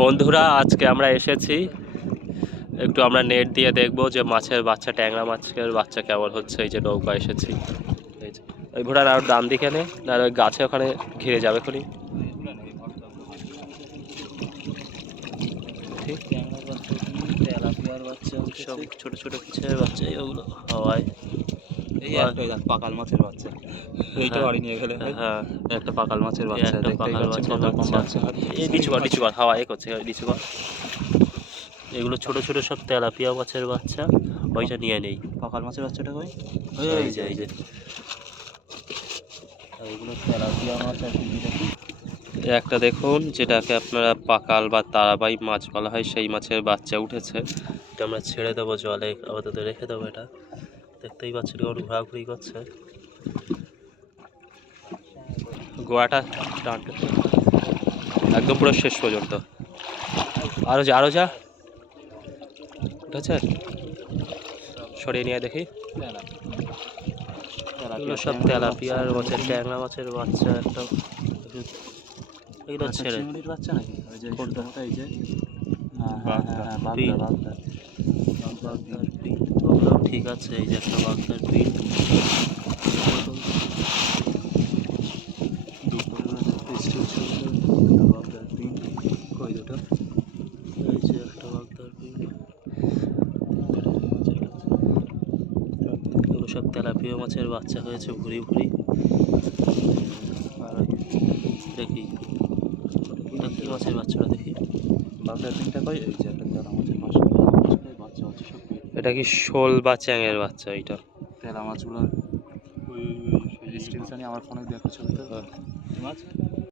বন্ধুরা আজকে আমরা এসেছি। একটু আমরা নেট দিয়ে দেখব যে মাছের বাচ্চা ট্যাংরা মাছের বাচ্চা কেমন হচ্ছে। এই যে নৌকা এসেছি। ওই ঘোড়ার আর ডান দিকে নে না ওই গাছে ওখানে ঘিরে যাবে খুনি সব ছোট ছোট কিসের বাচ্চা ওগুলো? হাওয়ায়। এই একটা দেখ, পাকাল মাছের বাচ্চা। এইটা হ্যাঁ। বাড়ি নিয়ে গেলে হ্যাঁ। একটা পাকাল মাছের বাচ্চা একটা দেখতেই পাচ্ছেন কত রকম বাচ্চা। এই হাওয়া এ করছে এগুলো ছোট ছোট সব তেলাপিয়া মাছের বাচ্চা ওইটা নিয়ে নেই। পাকাল মাছের বাচ্চাটা কই? এই যে এই যে এগুলো তেলাপিয়া মাছ আর কি কি দেখি? একটা দেখুন যেটাকে আপনারা পাকাল বা তারাবাই মাছ বলা হয় সেই মাছের বাচ্চা উঠেছে। এটা আমরা ছেড়ে দেবো জলে আপাতত রেখে দেবো এটা। দেখতেই পাচ্ছেন কেমন ঘোরাঘুরি করছে। গোয়াটা টানতে একদম পুরো শেষ পর্যন্ত। আরও যা আরও যা। উঠেছে? সরিয়ে নিয়ে দেখি। এগুলো সব তেলাপিয়ার মাছের ট্যাংরা মাছের বাচ্চা একটা। এগুলো ছেড়ে। চিংড়ির বাচ্চা নাকি? ওই যে এই যে বাগদার ঠিক আছে, এই যে একটা বাগদার এগুলো সব তেলাপিয়া মাছের বাচ্চা হয়েছে, ভুরি ভুরি। আর দেখি মাছের বাচ্চাটা দেখি? বাগদার পিলটা কই? এই যে একটা তেলা মাছের বাচ্চা। বাচ্চা হচ্ছে সব। এটা কি শোল বা চ্যাংয়ের বাচ্চা এটা তেলা মাছগুলো ওই- আমার ফোনে দেখো ছবিটা হ্যাঁ। মাছ